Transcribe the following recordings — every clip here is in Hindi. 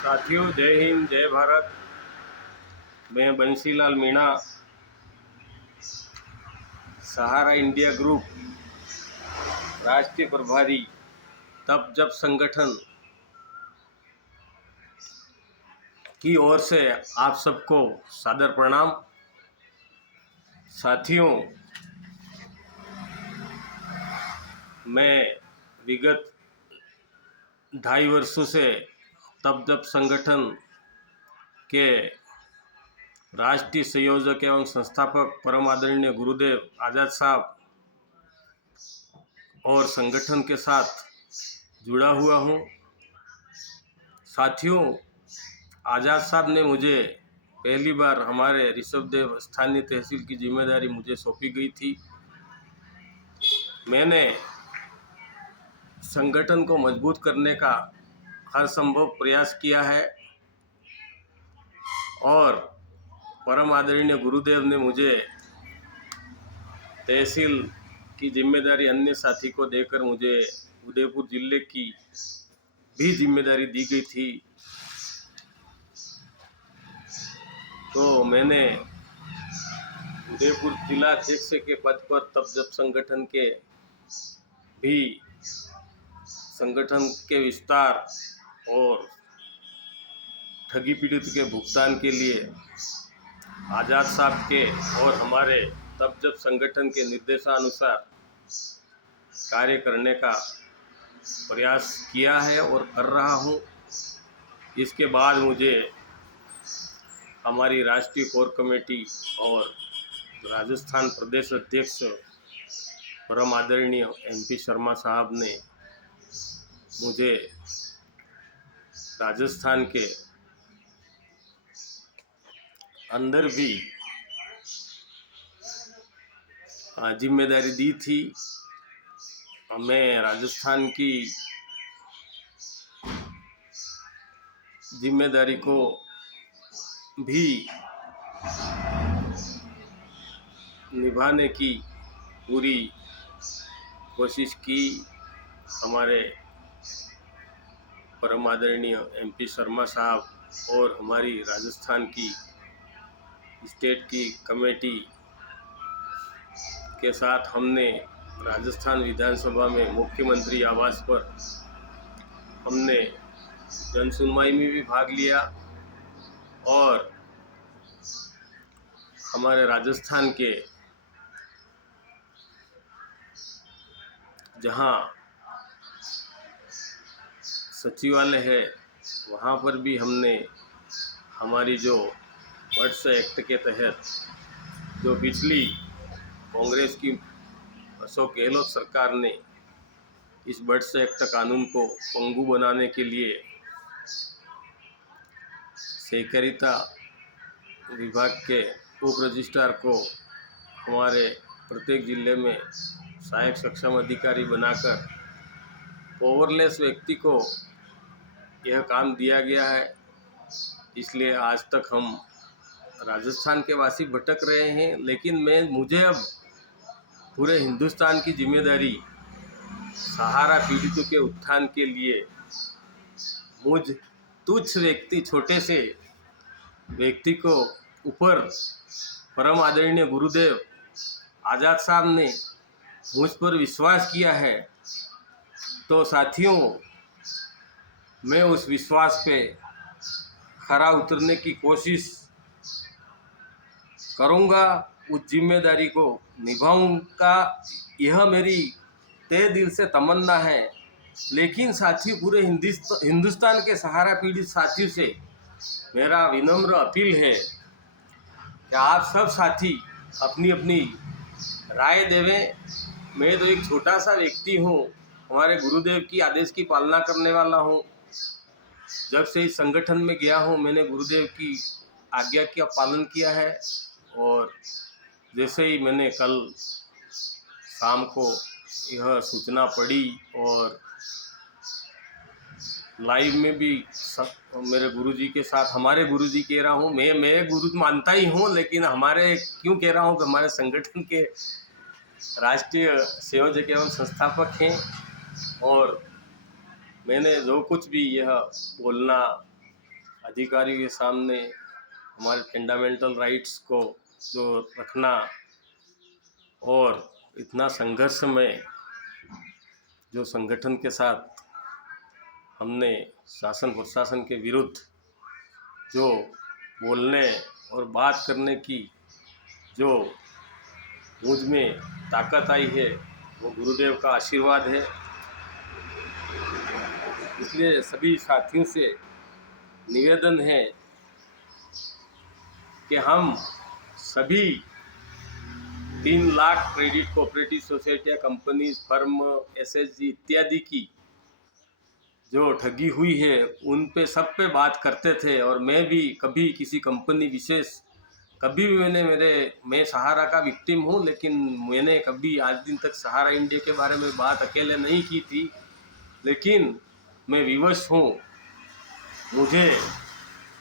साथियों, जय हिंद, जय भारत। मैं बंसीलाल मीणा, सहारा इंडिया ग्रुप राष्ट्रीय प्रभारी तब जब संगठन की ओर से आप सबको सादर प्रणाम। साथियों, मैं विगत 2.5 वर्षों से तब जब संगठन के राष्ट्रीय संयोजक एवं संस्थापक परम आदरणीय गुरुदेव आज़ाद साहब और संगठन के साथ जुड़ा हुआ हूँ। साथियों, आज़ाद साहब ने मुझे पहली बार हमारे ऋषभदेव स्थानीय तहसील की जिम्मेदारी मुझे सौंपी गई थी। मैंने संगठन को मजबूत करने का हर संभव प्रयास किया है और परम आदरणीय गुरुदेव ने मुझे तहसील की जिम्मेदारी अन्य साथी को देकर मुझे उदयपुर जिले की भी जिम्मेदारी दी गई थी। तो मैंने उदयपुर जिला अध्यक्ष के पद पर तब जब संगठन के विस्तार और ठगी पीड़ित के भुगतान के लिए आज़ाद साहब के और हमारे तब जब संगठन के निर्देशानुसार कार्य करने का प्रयास किया है और कर रहा हूँ। इसके बाद मुझे हमारी राष्ट्रीय कोर कमेटी और राजस्थान प्रदेश अध्यक्ष परम आदरणीय MP शर्मा साहब ने मुझे राजस्थान के अंदर भी जिम्मेदारी दी थी। मैं राजस्थान की जिम्मेदारी को भी निभाने की पूरी कोशिश की। हमारे परम आदरणीय MP शर्मा साहब और हमारी राजस्थान की स्टेट की कमेटी के साथ हमने राजस्थान विधानसभा में मुख्यमंत्री आवास पर हमने जन सुनवाई में भी भाग लिया और हमारे राजस्थान के जहां सचिवालय है वहां पर भी हमने हमारी जो वर्ड्स एक्ट के तहत जो पिछली कांग्रेस की अशोक गहलोत सरकार ने इस बर्ड्स एक्ट कानून को पंगु बनाने के लिए सहकारिता विभाग के उप रजिस्ट्रार को हमारे प्रत्येक जिले में सहायक सक्षम अधिकारी बनाकर पावरलेस व्यक्ति को यह काम दिया गया है। इसलिए आज तक हम राजस्थान के वासी भटक रहे हैं, लेकिन मुझे अब पूरे हिंदुस्तान की जिम्मेदारी सहारा पीड़ितों के उत्थान के लिए मुझ तुच्छ व्यक्ति, छोटे से व्यक्ति को ऊपर परम आदरणीय गुरुदेव आज़ाद साहब ने मुझ पर विश्वास किया है। तो साथियों, मैं उस विश्वास पे खरा उतरने की कोशिश करूँगा, उस जिम्मेदारी को निभाऊंगा। यह मेरी तहे दिल से तमन्ना है। लेकिन साथियों, पूरे हिंदुस्तान के सहारा पीड़ित साथियों से मेरा विनम्र अपील है कि आप सब साथी अपनी अपनी राय देवें। मैं तो एक छोटा सा व्यक्ति हूँ, हमारे गुरुदेव की आदेश की पालना करने वाला हूँ। जब से इस संगठन में गया हूँ मैंने गुरुदेव की आज्ञा का पालन किया है और जैसे ही मैंने कल शाम को यह सूचना पड़ी और लाइव में भी मेरे गुरुजी के साथ, हमारे गुरुजी कह रहा हूँ, मैं गुरु मानता ही हूँ, लेकिन हमारे क्यों कह रहा हूँ कि हमारे संगठन के राष्ट्रीय संयोजक एवं संस्थापक हैं और मैंने जो कुछ भी यह बोलना अधिकारियों के सामने हमारे फंडामेंटल राइट्स को जो रखना और इतना संघर्ष में जो संगठन के साथ हमने शासन प्रशासन के विरुद्ध जो बोलने और बात करने की जो मुझ में ताकत आई है वो गुरुदेव का आशीर्वाद है। इसलिए सभी साथियों से निवेदन है कि हम सभी 3 लाख क्रेडिट कोऑपरेटिव सोसाइटियाँ, कंपनीज, फर्म, एसएचजी इत्यादि की जो ठगी हुई है उन पे सब पे बात करते थे। और मैं भी कभी किसी कंपनी विशेष कभी भी मैं सहारा का विक्टिम हूँ, लेकिन मैंने कभी आज दिन तक सहारा इंडिया के बारे में बात अकेले नहीं की थी। लेकिन मैं विवश हूँ, मुझे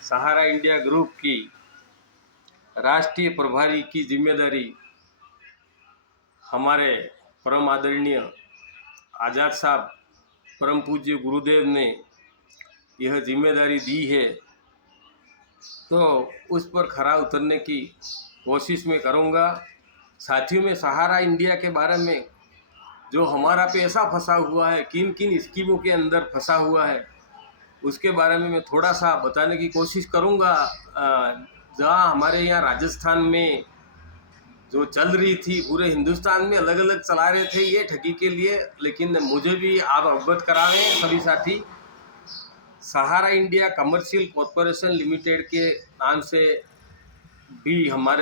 सहारा इंडिया ग्रुप की राष्ट्रीय प्रभारी की जिम्मेदारी हमारे परम आदरणीय आज़ाद साहब परम पूज्य गुरुदेव ने यह जिम्मेदारी दी है, तो उस पर खरा उतरने की कोशिश मैं करूँगा। साथियों में सहारा इंडिया के बारे में जो हमारा पैसा फंसा हुआ है, किन किन स्कीमों के अंदर फंसा हुआ है, उसके बारे में मैं थोड़ा सा बताने की कोशिश करूँगा। जहाँ हमारे यहाँ राजस्थान में जो चल रही थी, पूरे हिंदुस्तान में अलग अलग चला रहे थे ये ठगी के लिए, लेकिन मुझे भी आप अवगत करावें सभी साथी। सहारा इंडिया कमर्शियल कॉरपोरेशन लिमिटेड के नाम से भी हमारे